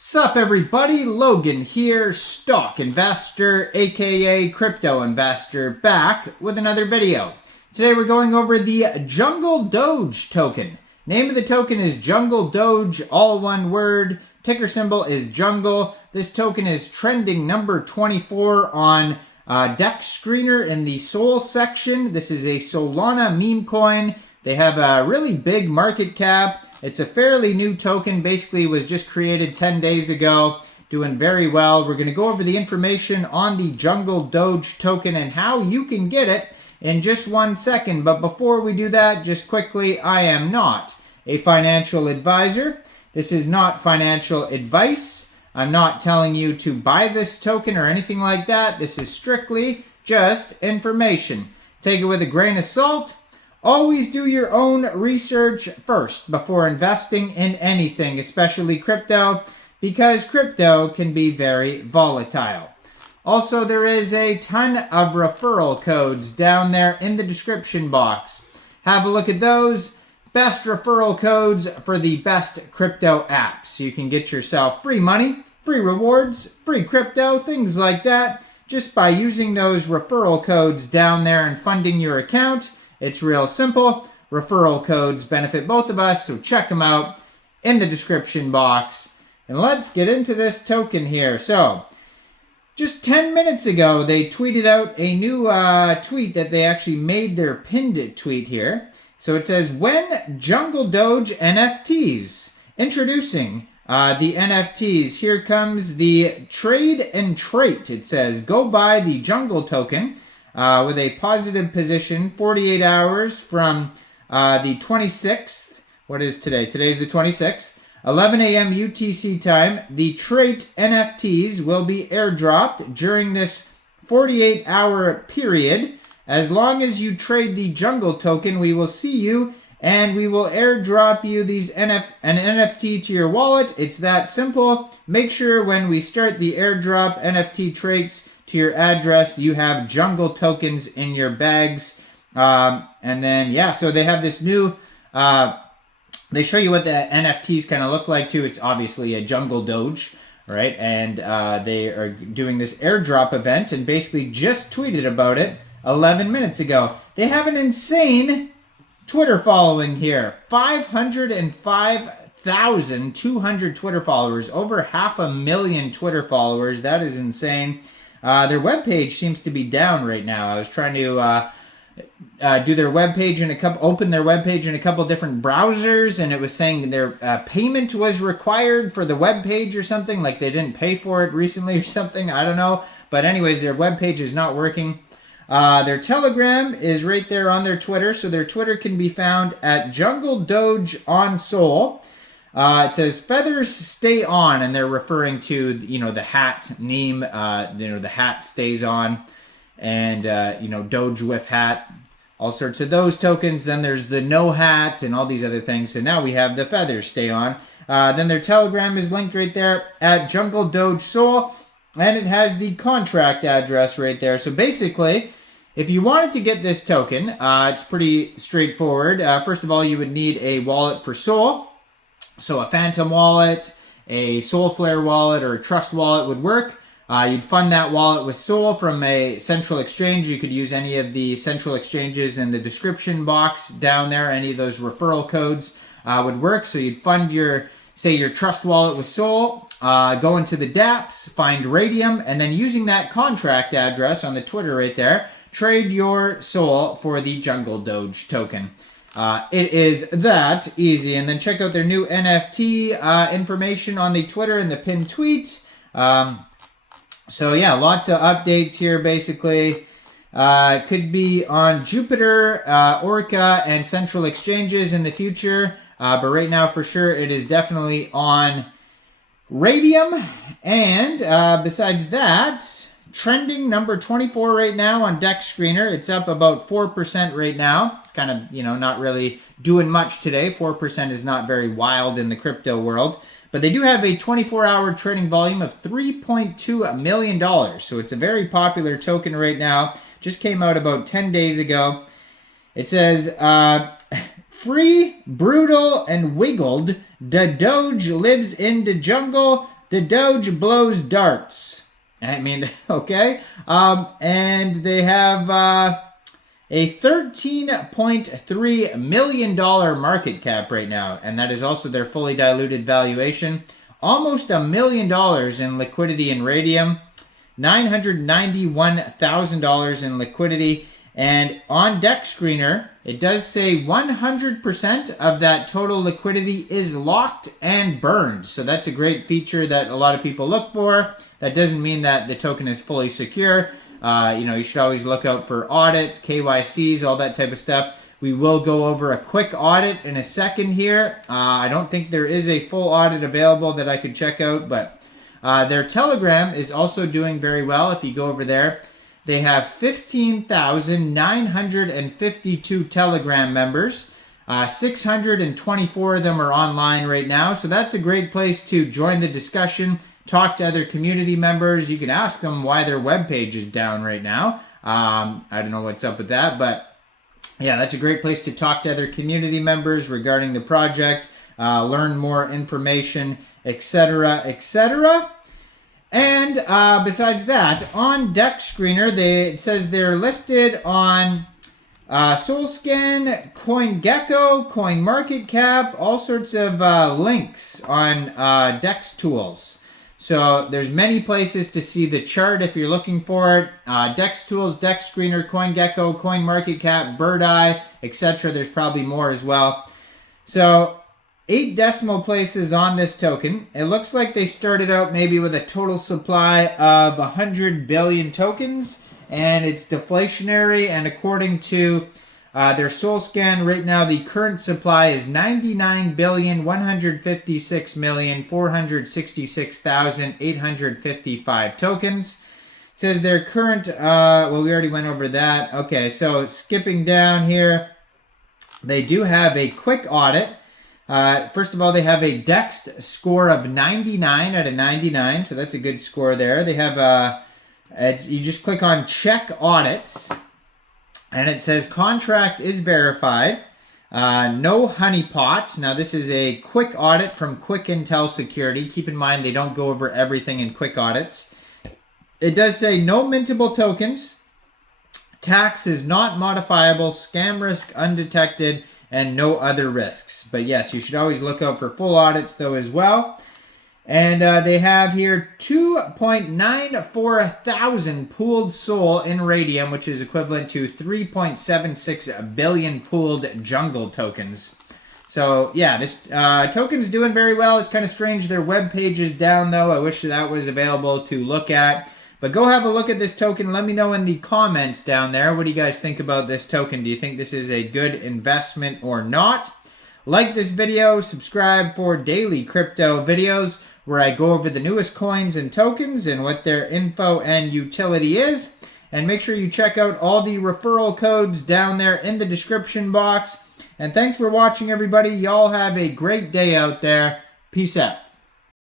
Sup everybody, Logan here, stock investor, aka crypto investor, back with another video. Today we're going over the JungleDoge token. Name of the token is JungleDoge, all one word. Ticker symbol is Jungle. This token is trending number 24 on Dex Screener in the Sol section. This is a Solana meme coin. They have a really big market cap. It's a fairly new token, basically was just created 10 days ago, doing very well. We're going to go over the information on the JungleDoge token and how you can get it in just 1 second. But before we do that, just quickly, I am not a financial advisor. This is not financial advice. I'm not telling you to buy this token or anything like that. This is strictly just information. Take it with a grain of salt. Always do your own research first before investing in anything, especially crypto, because crypto can be very volatile. Also, there is a ton of referral codes down there in the description box. Have a look at those. Best referral codes for the best crypto apps. You can get yourself free money, free rewards, free crypto, things like that, just by using those referral codes down there and funding your account. It's real simple. Referral codes benefit both of us, so check them out in the description box. And let's get into this token here. So, just 10 minutes ago, they tweeted out a new tweet that they actually made their pinned tweet here. So it says, when JungleDoge NFTs, introducing the NFTs. Here comes the trade and trait. It says, go buy the Jungle token. With a positive position, 48 hours from the 26th. What is today? Today's the 26th. 11 a.m. UTC time. The trait NFTs will be airdropped during this 48-hour period. As long as you trade the Jungle token, we will see you and we will airdrop you an NFT to your wallet. It's that simple. Make sure when we start the airdrop NFT traits to your address, you have Jungle tokens in your bags. And then, yeah, so they have this new, they show you what the NFTs kind of look like too. It's obviously a JungleDoge, right? And they are doing this airdrop event and basically just tweeted about it 11 minutes ago. They have an insane Twitter following here. 505,200 Twitter followers. Over 500,000 Twitter followers. That is insane. Their webpage seems to be down right now. I was trying to do their webpage in open their webpage in a couple different browsers, and it was saying their payment was required for the webpage or something, like they didn't pay for it recently or something. I don't know. But anyways, their webpage is not working. Their Telegram is right there on their Twitter, so their Twitter can be found at JungleDoge on Sol. It says feathers stay on, and they're referring to, you know, the hat meme. The hat stays on, and Doge with hat, all sorts of those tokens. Then there's the no hat and all these other things. So now we have the feathers stay on. Then their Telegram is linked right there at JungleDoge Sol, and it has the contract address right there. So basically, if you wanted to get this token, it's pretty straightforward. First of all, you would need a wallet for Sol. So a Phantom wallet, a Solflare wallet, or a Trust wallet would work. You'd fund that wallet with Sol from a central exchange. You could use any of the central exchanges in the description box down there. Any of those referral codes would work. So you'd fund your Trust wallet with Sol, go into the dApps, find RAYDIUM, and then using that contract address on the Twitter right there, trade your Sol for the JungleDoge token. It is that easy. And then check out their new NFT information on the Twitter and the pinned tweet. So yeah, lots of updates here basically. Could be on Jupiter, Orca, and central exchanges in the future. But right now for sure it is definitely on RAYDIUM. And besides that, trending number 24 right now on Dex Screener. It's up about 4% right now. It's kind of, not really doing much today. 4% is not very wild in the crypto world. But they do have a 24-hour trading volume of $3.2 million. So it's a very popular token right now. Just came out about 10 days ago. It says, free, brutal, and wiggled, the Doge lives in the jungle. The Doge blows darts. I mean, okay. And they have a $13.3 million market cap right now. And that is also their fully diluted valuation. Almost $1 million in liquidity in Raydium. $991,000 in liquidity. And on Dex Screener, it does say 100% of that total liquidity is locked and burned. So that's a great feature that a lot of people look for. That doesn't mean that the token is fully secure. You should always look out for audits, KYCs, all that type of stuff. We will go over a quick audit in a second here. I don't think there is a full audit available that I could check out, but their Telegram is also doing very well. If you go over there, they have 15,952 Telegram members. 624 of them are online right now. So that's a great place to join the discussion, talk to other community members. You can ask them why their webpage is down right now. I don't know what's up with that, but yeah, that's a great place to talk to other community members regarding the project, learn more information, etc., etc. And besides that, on Dex Screener, it says they're listed on Solscan, CoinGecko, CoinMarketCap, all sorts of links on Dex Tools. So there's many places to see the chart if you're looking for it. Dex Tools, Dex Screener, CoinGecko, CoinMarketCap, Birdeye, etc. There's probably more as well. So 8 decimal places on this token. It looks like they started out maybe with a total supply of 100 billion tokens, and it's deflationary, and according to their Solscan right now, the current supply is 99,156,466,855 tokens. It says their current, well, we already went over that. Okay, so skipping down here, they do have a quick audit. First of all, they have a DEX score of 99 out of 99, so that's a good score there. They have you just click on check audits, and it says contract is verified. No honeypots. Now this is a quick audit from Quick Intel Security. Keep in mind they don't go over everything in quick audits. It does say no mintable tokens. Tax is not modifiable. Scam risk undetected. And no other risks. But yes, you should always look out for full audits though as well. And they have here 2.94 thousand pooled SOL in Raydium, which is equivalent to 3.76 billion pooled jungle tokens. So yeah, this token's doing very well. It's kind of strange their web page is down though. I wish that was available to look at. But go have a look at this token. Let me know in the comments down there. What do you guys think about this token? Do you think this is a good investment or not? Like this video, subscribe for daily crypto videos where I go over the newest coins and tokens and what their info and utility is. And make sure you check out all the referral codes down there in the description box. And thanks for watching, everybody. Y'all have a great day out there. Peace out.